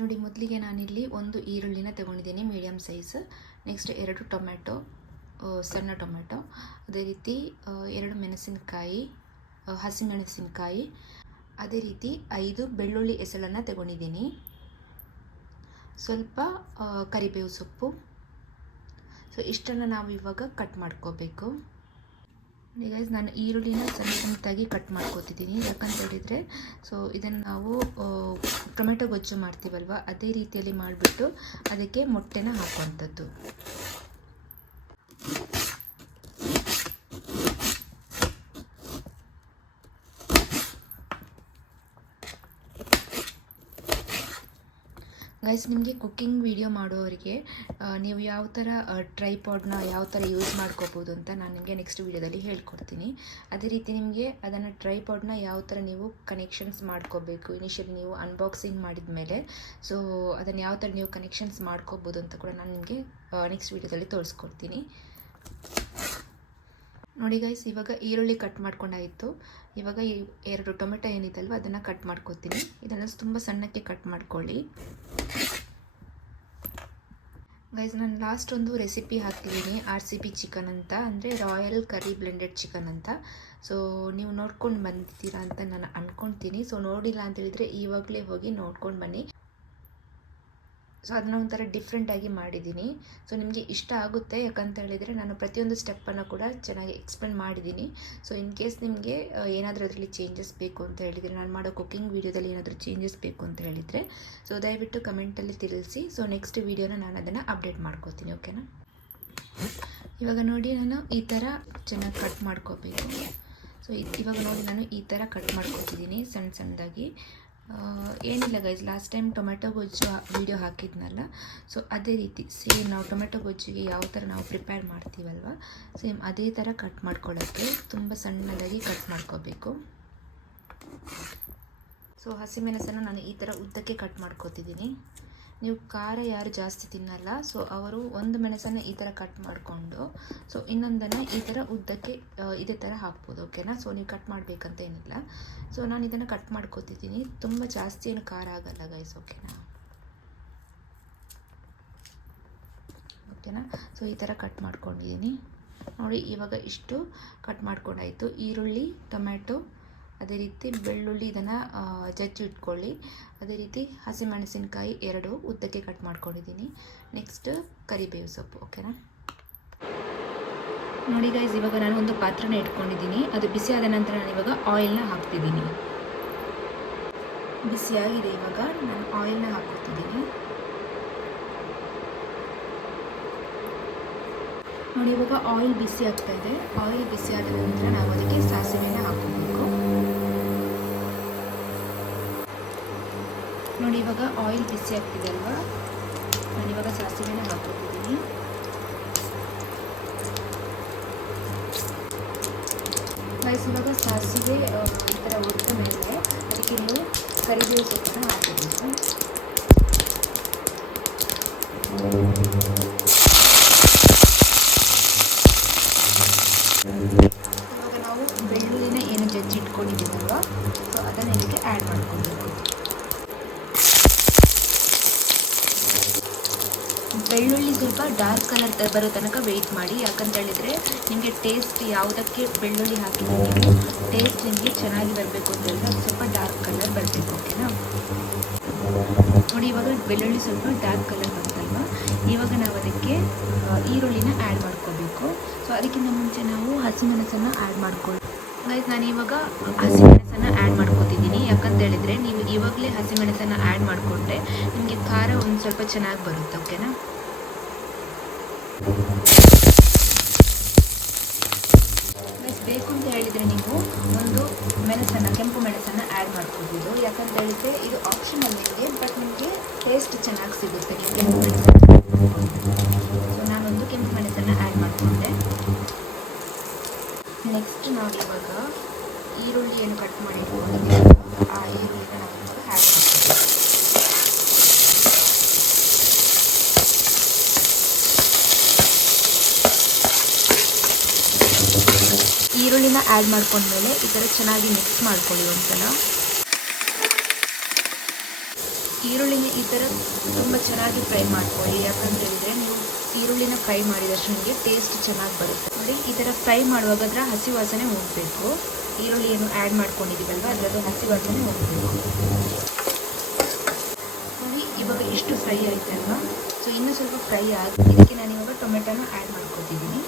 ನೋಡಿ, ಮೊದಲಿಗೆ ನಾನಿಲ್ಲಿ ಒಂದು ಈರುಳ್ಳಿನ ತಗೊಂಡಿದ್ದೀನಿ ಮೀಡಿಯಮ್ ಸೈಜ್. ನೆಕ್ಸ್ಟ್ 2 ಟೊಮೆಟೊ, ಸಣ್ಣ ಟೊಮೆಟೊ, ಅದೇ ರೀತಿ 2 ಮೆಣಸಿನಕಾಯಿ, ಹಸಿಮೆಣಸಿನಕಾಯಿ, ಅದೇ ರೀತಿ 5 ಬೆಳ್ಳುಳ್ಳಿ ಎಸಳನ್ನು ತಗೊಂಡಿದ್ದೀನಿ. ಸ್ವಲ್ಪ ಕರಿಬೇವು ಸೊಪ್ಪು. ಸೊ ಇಷ್ಟನ್ನು ನಾವು ಇವಾಗ ಕಟ್ ಮಾಡ್ಕೋಬೇಕು. ಗೈಸ್, ನಾನು ಈರುಳ್ಳಿನ ಸಣ್ಣದಾಗಿ ಕಟ್ ಮಾಡ್ಕೋತಿದ್ದೀನಿ. ಯಾಕಂತ ಹೇಳಿದರೆ ಸೊ ಇದನ್ನು ನಾವು ಟೊಮೆಟೊ ಗೊಜ್ಜು ಮಾಡ್ತೀವಲ್ವ, ಅದೇ ರೀತಿಯಲ್ಲಿ ಮಾಡಿಬಿಟ್ಟು ಅದಕ್ಕೆ ಮೊಟ್ಟೆನ ಹಾಕುವಂಥದ್ದು. ಗೈಸ್, ನಿಮಗೆ ಕುಕ್ಕಿಂಗ್ ವಿಡಿಯೋ ಮಾಡೋರಿಗೆ ನೀವು ಯಾವ ಥರ ಟ್ರೈಪಾಡ್ನ ಯಾವ ಥರ ಯೂಸ್ ಮಾಡ್ಕೋಬೋದು ಅಂತ ನಾನು ನಿಮಗೆ ನೆಕ್ಸ್ಟ್ ವಿಡಿಯೋದಲ್ಲಿ ಹೇಳ್ಕೊಡ್ತೀನಿ. ಅದೇ ರೀತಿ ನಿಮಗೆ ಅದನ್ನು ಟ್ರೈಪಾಡ್ನ ಯಾವ ಥರ ನೀವು ಕನೆಕ್ಷನ್ಸ್ ಮಾಡ್ಕೋಬೇಕು, ಇನಿಷಿಯಲಿ ನೀವು ಅನ್ಬಾಕ್ಸಿಂಗ್ ಮಾಡಿದ ಮೇಲೆ ಸೊ ಅದನ್ನು ಯಾವ ಥರ ನೀವು ಕನೆಕ್ಷನ್ಸ್ ಮಾಡ್ಕೋಬೋದು ಅಂತ ಕೂಡ ನಾನು ನಿಮಗೆ ನೆಕ್ಸ್ಟ್ ವಿಡಿಯೋದಲ್ಲಿ ತೋರಿಸ್ಕೊಡ್ತೀನಿ. ನೋಡಿ ಗೈಸ್, ಇವಾಗ ಈರುಳ್ಳಿ ಕಟ್ ಮಾಡ್ಕೊಂಡಾಯಿತು. ಇವಾಗ ಈ 2 ಟೊಮೆಟೊ ಏನಿದಲ್ವ ಅದನ್ನು ಕಟ್ ಮಾಡ್ಕೊತೀನಿ. ಇದನ್ನು ತುಂಬ ಸಣ್ಣಕ್ಕೆ ಕಟ್ ಮಾಡ್ಕೊಳ್ಳಿ. ಗೈಸ್, ನಾನು ಲಾಸ್ಟ್ ಒಂದು ರೆಸಿಪಿ ಹಾಕಿದ್ದೀನಿ, RCP ಚಿಕನ್ ಅಂತ, ಅಂದರೆ ರಾಯಲ್ ಕರಿ ಬ್ಲೆಂಡೆಡ್ ಚಿಕನ್ ಅಂತ. ಸೊ ನೀವು ನೋಡ್ಕೊಂಡು ಬಂದಿದ್ದೀರಾ ಅಂತ ನಾನು ಅಂದ್ಕೊಳ್ತೀನಿ. ಸೊ ನೋಡಿಲ್ಲ ಅಂತ ಹೇಳಿದರೆ ಇವಾಗಲೇ ಹೋಗಿ ನೋಡ್ಕೊಂಡು ಬನ್ನಿ. ಸೊ ಅದನ್ನ ಒಂಥರ ಡಿಫ್ರೆಂಟಾಗಿ ಮಾಡಿದ್ದೀನಿ. ಸೊ ನಿಮಗೆ ಇಷ್ಟ ಆಗುತ್ತೆ, ಯಾಕಂತ ಹೇಳಿದರೆ ನಾನು ಪ್ರತಿಯೊಂದು ಸ್ಟೆಪ್ಪನ್ನು ಕೂಡ ಚೆನ್ನಾಗಿ ಎಕ್ಸ್ಪ್ಲೇನ್ ಮಾಡಿದ್ದೀನಿ. ಸೊ ಇನ್ ಕೇಸ್ ನಿಮಗೆ ಏನಾದರೂ ಅದರಲ್ಲಿ ಚೇಂಜಸ್ ಬೇಕು ಅಂತ ಹೇಳಿದರೆ, ನಾನು ಮಾಡೋ ಕುಕ್ಕಿಂಗ್ ವೀಡಿಯೋದಲ್ಲಿ ಏನಾದರೂ ಚೇಂಜಸ್ ಬೇಕು ಅಂತ ಹೇಳಿದರೆ ಸೊ ದಯವಿಟ್ಟು ಕಮೆಂಟಲ್ಲಿ ತಿಳಿಸಿ. ಸೊ ನೆಕ್ಸ್ಟ್ ವೀಡಿಯೋನ ನಾನು ಅದನ್ನು ಅಪ್ಡೇಟ್ ಮಾಡ್ಕೋತೀನಿ, ಓಕೆನಾ? ಇವಾಗ ನೋಡಿ, ನಾನು ಈ ಥರ ಚೆನ್ನಾಗಿ ಕಟ್ ಮಾಡ್ಕೋಬೇಕು. ಸೊ ಇವಾಗ ನೋಡಿ, ನಾನು ಈ ಥರ ಕಟ್ ಮಾಡ್ಕೊತಿದ್ದೀನಿ ಸಣ್ಣ ಸಣ್ಣದಾಗಿ. ಏನಿಲ್ಲ ಗೈಸ್, ಲಾಸ್ಟ್ ಟೈಮ್ ಟೊಮೆಟೊ ಗೊಜ್ಜು ವಿಡಿಯೋ ಹಾಕಿದ್ನಲ್ಲ, ಸೊ ಅದೇ ರೀತಿ ಸೇಮ್ ನಾವು ಟೊಮೆಟೊ ಗೊಜ್ಜಿಗೆ ಯಾವ ಥರ ನಾವು ಪ್ರಿಪೇರ್ ಮಾಡ್ತೀವಲ್ವ, ಸೇಮ್ ಅದೇ ಥರ ಕಟ್ ಮಾಡ್ಕೊಳ್ಳೋಕ್ಕೆ ತುಂಬ ಸಣ್ಣದಾಗಿ ಕಟ್ ಮಾಡ್ಕೋಬೇಕು. ಸೊ ಹಸಿಮೆಣಸನ್ನು ನಾನು ಈ ಥರ ಉದ್ದಕ್ಕೆ ಕಟ್ ಮಾಡ್ಕೋತಿದ್ದೀನಿ. ನೀವು ಖಾರ ಯಾರು ಜಾಸ್ತಿ ತಿನ್ನಲ್ಲ, ಸೊ ಅವರು ಒಂದು ಮೆಣಸನ್ನು ಈ ಥರ ಕಟ್ ಮಾಡಿಕೊಂಡು ಸೊ ಇನ್ನೊಂದನ್ನು ಈ ಥರ ಉದ್ದಕ್ಕೆ ಇದೇ ಥರ ಹಾಕ್ಬೋದು, ಓಕೆನಾ? ಸೊ ನೀವು ಕಟ್ ಮಾಡಬೇಕಂತ ಏನಿಲ್ಲ. ಸೊ ನಾನು ಇದನ್ನು ಕಟ್ ಮಾಡ್ಕೋತಿದ್ದೀನಿ. ತುಂಬ ಜಾಸ್ತಿ ಏನು ಖಾರ ಆಗಲ್ಲ ಗೈಸ್, ಓಕೆನಾ? ಸೊ ಈ ಥರ ಕಟ್ ಮಾಡ್ಕೊಂಡಿದ್ದೀನಿ. ನೋಡಿ, ಇವಾಗ ಇಷ್ಟು ಕಟ್ ಮಾಡ್ಕೊಂಡಾಯಿತು. ಈರುಳ್ಳಿ, ಟೊಮ್ಯಾಟೊ, ಅದೇ ರೀತಿ ಬೆಳ್ಳುಳ್ಳಿ, ಇದನ್ನು ಜಜ್ಜಿ ಇಟ್ಕೊಳ್ಳಿ. ಅದೇ ರೀತಿ ಹಸಿಮೆಣಸಿನಕಾಯಿ 2 ಉದ್ದಕ್ಕೆ ಕಟ್ ಮಾಡ್ಕೊಂಡಿದ್ದೀನಿ. ನೆಕ್ಸ್ಟ್ ಕರಿಬೇವು ಸೊಪ್ಪು, ಓಕೆನಾ? ನೋಡಿ ಗೈಸ್, ಇವಾಗ ನಾನು ಒಂದು ಪಾತ್ರೆನ ಇಟ್ಕೊಂಡಿದ್ದೀನಿ. ಅದು ಬಿಸಿ ಆದ ನಂತರ ನಾನು ಇವಾಗ ಆಯಿಲ್ನ ಹಾಕ್ತಿದ್ದೀನಿ. ಬಿಸಿಯಾಗಿದೆ, ಇವಾಗ ನಾನು ಆಯಿಲ್ನ ಹಾಕ್ತಿದ್ದೀನಿ. ನೋಡಿ, ಇವಾಗ ಆಯಿಲ್ ಬಿಸಿ ಆಗ್ತಾ ಇದೆ. ಆಯಿಲ್ ಬಿಸಿ ಆದ ನಂತರ ನಾವು ಅದಕ್ಕೆ ಸಾಸಿವೆನ ಹಾಕಬೇಕು. ನೋಡಿ, ಇವಾಗ ಆಯಿಲ್ ಬಿಸಿ ಆಗ್ತಿದೆ ಅಲ್ವಾ, ನಾನಿವಾಗ ಸಾಸಿವೆನ ಹಾಕೋತಿದ್ದೀನಿ. ಗೈಸ್, ಇವಾಗ ಸಾಸಿವೆ ಈ ಥರ ಒತ್ತ ಮೇಲೆ ಅದಕ್ಕೆ ನೀವು ಕರಿಬೇವು ಸೊಪ್ಪನ್ನು ಹಾಕಬೇಕು. ಇವಾಗ ನಾವು ಬೆಳ್ಳುಳ್ಳಿನ ಏನು ಜಜ್ಜಿ ಇಟ್ಕೊಂಡಿದ್ದೀವಲ್ವ, ಸೊ ಅದನ್ನು ಇದಕ್ಕೆ ಆ್ಯಡ್ ಮಾಡ್ಕೊಬೇಕು. ಬೆಳ್ಳುಳ್ಳಿ ಸ್ವಲ್ಪ ಡಾರ್ಕ್ ಕಲರ್ ಬರೋ ತನಕ ವೆಯ್ಟ್ ಮಾಡಿ. ಯಾಕಂತ ಹೇಳಿದರೆ ನಿಮಗೆ ಟೇಸ್ಟ್ ಯಾವುದಕ್ಕೆ ಬೆಳ್ಳುಳ್ಳಿ ಹಾಕಿದ್ರೆ ಟೇಸ್ಟ್ ನಿಮಗೆ ಚೆನ್ನಾಗಿ ಬರಬೇಕು ಅಂತ ಹೇಳಿದ್ರೆ ಅದು ಸ್ವಲ್ಪ ಡಾರ್ಕ್ ಕಲರ್ ಬರಬೇಕು, ಓಕೆನಾ? ನೋಡಿ, ಇವಾಗ ಬೆಳ್ಳುಳ್ಳಿ ಸ್ವಲ್ಪ ಡಾರ್ಕ್ ಕಲರ್ ಬಂತಲ್ವ, ಇವಾಗ ನಾವು ಅದಕ್ಕೆ ಈರುಳ್ಳಿನ ಆ್ಯಡ್ ಮಾಡ್ಕೋಬೇಕು. ಸೊ ಅದಕ್ಕಿಂತ ಮುಂಚೆ ನಾವು ಹಸಿಮೆಣಸನ್ನು ಆ್ಯಡ್ ಮಾಡ್ಕೊಳ್ಳಿ. ಗೈಸ್, ನಾನು ಇವಾಗ ಹಸಿಮೆಣಸನ್ನು ಆ್ಯಡ್ ಮಾಡ್ಕೋತಿದ್ದೀನಿ. ಯಾಕಂತ ಹೇಳಿದರೆ ನೀವು ಇವಾಗಲೇ ಹಸಿಮೆಣಸನ್ನು ಆ್ಯಡ್ ಮಾಡಿಕೊಂಡ್ರೆ ನಿಮಗೆ ಖಾರ ಒಂದು ಸ್ವಲ್ಪ ಚೆನ್ನಾಗಿ ಬರುತ್ತೆ, ಓಕೆನಾ? ಗೈಸ್, ಬೇಕು ಅಂತ ಹೇಳಿದರೆ ನೀವು ಒಂದು ಮೆಣಸನ್ನು, ಕೆಂಪು ಮೆಣಸನ್ನು ಆ್ಯಡ್ ಮಾಡ್ಕೋಬೋದು. ಯಾಕಂತ ಹೇಳಿದರೆ ಇದು ಆಪ್ಷನಲ್ ನಿಮಗೆ, ಬಟ್ ನಿಮಗೆ ಟೇಸ್ಟ್ ಚೆನ್ನಾಗಿ ಸಿಗುತ್ತೆ ನೀವು ಕೆಂಪು ಮೆಣಸನ್ನು. ಸೊ ನಾನೊಂದು ಕೆಂಪು ಮೆಣಸನ್ನು ಆ್ಯಡ್ ಮಾಡಿಕೊಂಡೆ. ನೆಕ್ಸ್ಟ್ ನಾವು ಇವಾಗ ಈರುಳ್ಳಿ ಏನು ಕಟ್ ಮಾಡಿ ಆ ಈರುಳ್ಳಿನ ನಾವು ಇವಾಗ ಆ್ಯಡ್ ಮಾಡ್ತೀವಿ. ಈರುಳ್ಳಿನ ಆ್ಯಡ್ ಮಾಡ್ಕೊಂಡ್ಮೇಲೆ ಈ ಥರ ಚೆನ್ನಾಗಿ ಮಿಕ್ಸ್ ಮಾಡ್ಕೊಳ್ಳಿ ಒಂದ್ಸಲ. ಈರುಳ್ಳಿನ ಈ ಥರ ತುಂಬ ಚೆನ್ನಾಗಿ ಫ್ರೈ ಮಾಡ್ಕೊಳ್ಳಿ. ಯಾಕಂತ ಹೇಳಿದರೆ ನೀವು ಈರುಳ್ಳಿನ ಫ್ರೈ ಮಾಡಿದಷ್ಟು ನಿಮಗೆ ಟೇಸ್ಟ್ ಚೆನ್ನಾಗಿ ಬರುತ್ತೆ. ನೋಡಿ ಈ ಥರ ಫ್ರೈ ಮಾಡುವಾಗ ಅದರ ಹಸಿ ವಾಸನೆ ಹೋಗಬೇಕು. ಈರುಳ್ಳಿ ಏನು ಆ್ಯಡ್ ಮಾಡ್ಕೊಂಡಿದ್ದೀವಲ್ವ ಅದರದ್ದು ಹಸಿ ವಾಸನೆ ಹೋಗಬೇಕು. ನೋಡಿ ಇವಾಗ ಇಷ್ಟು ಫ್ರೈ ಆಯ್ತು ಅಲ್ವಾ. ಸೊ ಇನ್ನೂ ಸ್ವಲ್ಪ ಫ್ರೈ ಆಗಿ ಇದಕ್ಕೆ ನಾನು ಇವಾಗ ಟೊಮೆಟೊನ ಆ್ಯಡ್ ಮಾಡ್ಕೊತಿದ್ದೀನಿ.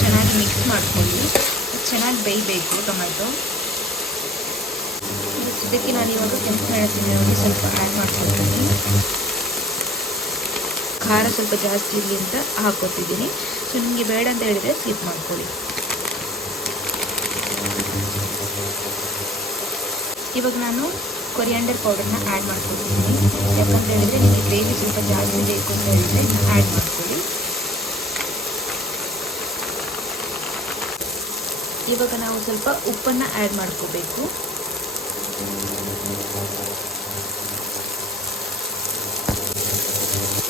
ಚೆನ್ನಾಗಿ ಮಿಕ್ಸ್ ಮಾಡ್ಕೊಳ್ಳಿ. ಚೆನ್ನಾಗಿ ಬೇಯಬೇಕು ಟೊಮೆಟೊ. ಇದಕ್ಕೆ ನಾನು ಇವಾಗ ಕೆಂಪು ಮೆಣಸಿನ ಹುಡಿ ಸ್ವಲ್ಪ ಆ್ಯಡ್ ಮಾಡ್ಕೊಳ್ತೀನಿ. ಖಾರ ಸ್ವಲ್ಪ ಜಾಸ್ತಿ ಇರಲಿ ಅಂತ ಹಾಕೋತಿದ್ದೀನಿ. ಸೊ ನಿಮಗೆ ಬೇಡ ಅಂತ ಹೇಳಿದರೆ ಸ್ಕಿಪ್ ಮಾಡ್ಕೊಳ್ಳಿ. ಇವಾಗ ನಾನು ಕೊರಿಯಾಂಡರ್ ಪೌಡರ್ನ ಆ್ಯಡ್ ಮಾಡ್ಕೊಳ್ತಿದ್ದೀನಿ. ಯಾಕಂತ ಹೇಳಿದರೆ ನಿಮಗೆ ಗ್ರೇವಿ ಸ್ವಲ್ಪ ಜಾಸ್ತಿ ಬೇಕು ಅಂತ ಹೇಳಿದರೆ ಆ್ಯಡ್ ಮಾಡ್ಕೊಳ್ಳಿ. ಇವಾಗ ನಾವು ಸ್ವಲ್ಪ ಉಪ್ಪನ್ನು ಆ್ಯಡ್ ಮಾಡ್ಕೋಬೇಕು.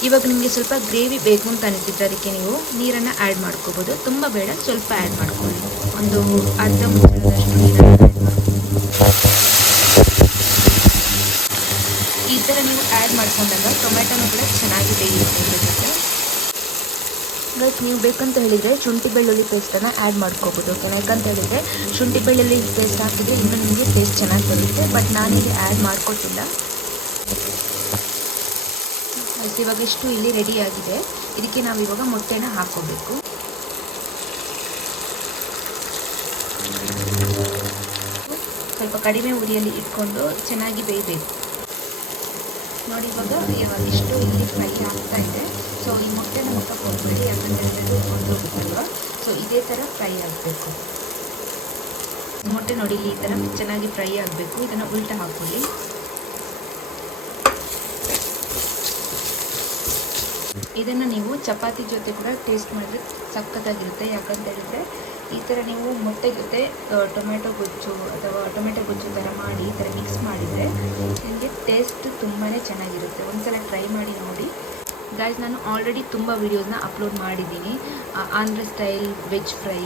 ಇವಾಗ ನಿಮಗೆ ಸ್ವಲ್ಪ ಗ್ರೇವಿ ಬೇಕು ಅಂತ ಅನಿಸಿದ್ರೆ ಅದಕ್ಕೆ ನೀವು ನೀರನ್ನು ಆ್ಯಡ್ ಮಾಡ್ಕೋಬೋದು. ತುಂಬ ಬೇಡ, ಸ್ವಲ್ಪ ಆ್ಯಡ್ ಮಾಡ್ಕೊಳ್ಳಿ. ಒಂದು ಅರ್ಧ ಮುಚ್ಚಳದಷ್ಟು ನೀರನ್ನು ಆ್ಯಡ್ ಮಾಡ್ಕೊಳ್ಳಿ. ಈ ಥರ ನೀವು ಆ್ಯಡ್ ಮಾಡ್ಕೊಂಡಾಗ ಟೊಮೆಟೊನೂ ಕೂಡ ಚೆನ್ನಾಗಿ ಬೇಯುತ್ತೆ ಇದ್ರ ಜೊತೆ. ಗೈಸ್ ನೀವು ಬೇಕಂತ ಹೇಳಿದರೆ ಶುಂಠಿ ಬೆಳ್ಳುಳ್ಳಿ ಪೇಸ್ಟನ್ನು ಆ್ಯಡ್ ಮಾಡ್ಕೋಬೋದು. ಓಕೆ, ಯಾಕಂತ ಹೇಳಿದರೆ ಶುಂಠಿ ಬೆಳ್ಳುಳ್ಳಿ ಪೇಸ್ಟ್ ಹಾಕಿದರೆ ಇನ್ನೂ ನಿಮಗೆ ಟೇಸ್ಟ್ ಚೆನ್ನಾಗಿ ಬರುತ್ತೆ. ಬಟ್ ನಾನಿಲ್ಲಿ ಆ್ಯಡ್ ಮಾಡ್ಕೊಟ್ಟಿಲ್ಲ. ಇವಾಗ ಇಷ್ಟು ಇಲ್ಲಿ ರೆಡಿ ಆಗಿದೆ. ಇದಕ್ಕೆ ನಾವು ಇವಾಗ ಮೊಟ್ಟೆನ ಹಾಕ್ಕೋಬೇಕು. ಸ್ವಲ್ಪ ಕಡಿಮೆ ಉರಿಯಲ್ಲಿ ಇಟ್ಕೊಂಡು ಚೆನ್ನಾಗಿ ಬೇಯಬೇಕು. ನೋಡಿ ಇವಾಗ ಇಷ್ಟು ಇಲ್ಲಿ ಫ್ರೈ ಆಗ್ತಾ ಇದೆ. ಸೊ ಈ ಮೊಟ್ಟೆನ ಮುಟ್ಟಕ್ಕೆ ಹೋಗಬೇಡಿ, ಯಾಕಂದರೆ ಹೋಗುತ್ತಲ್ವ. ಸೊ ಇದೇ ಥರ ಫ್ರೈ ಆಗಬೇಕು. ಮೊಟ್ಟೆ ನೋಡಿ ಇಲ್ಲಿ ಈ ಥರ ಚೆನ್ನಾಗಿ ಫ್ರೈ ಆಗಬೇಕು. ಇದನ್ನು ಉಲ್ಟಾ ಹಾಕ್ಕೊಳ್ಳಿ. ಇದನ್ನು ನೀವು ಚಪಾತಿ ಜೊತೆ ಕೂಡ ಟೇಸ್ಟ್ ಮಾಡಿದ್ರೆ ಸಖತ್ತಾಗಿರುತ್ತೆ. ಯಾಕಂತ ಹೇಳಿದರೆ ಈ ಥರ ನೀವು ಮೊಟ್ಟೆ ಜೊತೆ ಟೊಮೆಟೊ ಗೊಜ್ಜು ಅಥವಾ ಟೊಮೆಟೊ ಗೊಜ್ಜು ಥರ ಮಾಡಿ ಈ ಥರ ಮಿಕ್ಸ್ ಮಾಡಿದರೆ ನಿಮಗೆ ಟೇಸ್ಟ್ ತುಂಬಾ ಚೆನ್ನಾಗಿರುತ್ತೆ. ಒಂದ್ಸಲ ಟ್ರೈ ಮಾಡಿ ನೋಡಿ. ಗೈಸ್ ನಾನು ಆಲ್ರೆಡಿ ತುಂಬ ವೀಡಿಯೋಸ್ನ ಅಪ್ಲೋಡ್ ಮಾಡಿದ್ದೀನಿ. Andhra style veg fry,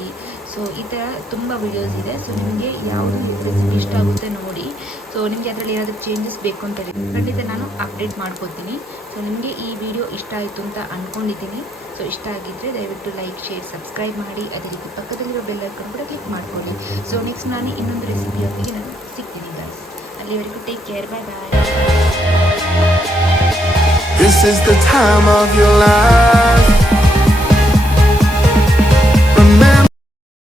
so ಈ ಥರ ತುಂಬ ವೀಡಿಯೋಸ್ ಇದೆ. ಸೊ ನಿಮಗೆ ಯಾವುದು ರೆಸಿಪಿ ಇಷ್ಟ ಆಗುತ್ತೆ ನೋಡಿ. ಸೊ ನಿಮಗೆ ಅದರಲ್ಲಿ ಏನಾದರೂ ಚೇಂಜಸ್ ಬೇಕು ಅಂತ ಹೇಳಿ ಖಂಡಿತ ನಾನು ಅಪ್ಡೇಟ್ ಮಾಡ್ಕೊತೀನಿ. ಸೊ ನಿಮಗೆ ಈ ವಿಡಿಯೋ ಇಷ್ಟ ಆಯಿತು ಅಂತ ಅಂದ್ಕೊಂಡಿದ್ದೀನಿ. ಸೊ ಇಷ್ಟ ಆಗಿದ್ದರೆ ದಯವಿಟ್ಟು ಲೈಕ್, ಶೇರ್, ಸಬ್ಸ್ಕ್ರೈಬ್ ಮಾಡಿ. ಅದೇ ರೀತಿ ಪಕ್ಕದಲ್ಲಿರೋ ಬೆಲ್ ಐಕಾನ್ ಕೂಡ ಕ್ಲಿಕ್ ಮಾಡ್ಕೊಳ್ಳಿ. ಸೊ ನೆಕ್ಸ್ಟ್ ನಾನು ಇನ್ನೊಂದು ರೆಸಿಪಿಯೊಂದಿಗೆ ನಾನು ಸಿಗ್ತೀನಿ ಗೈಸ್. ಅಲ್ಲಿವರೆಗೂ take care, bye bye. This is the time of your life.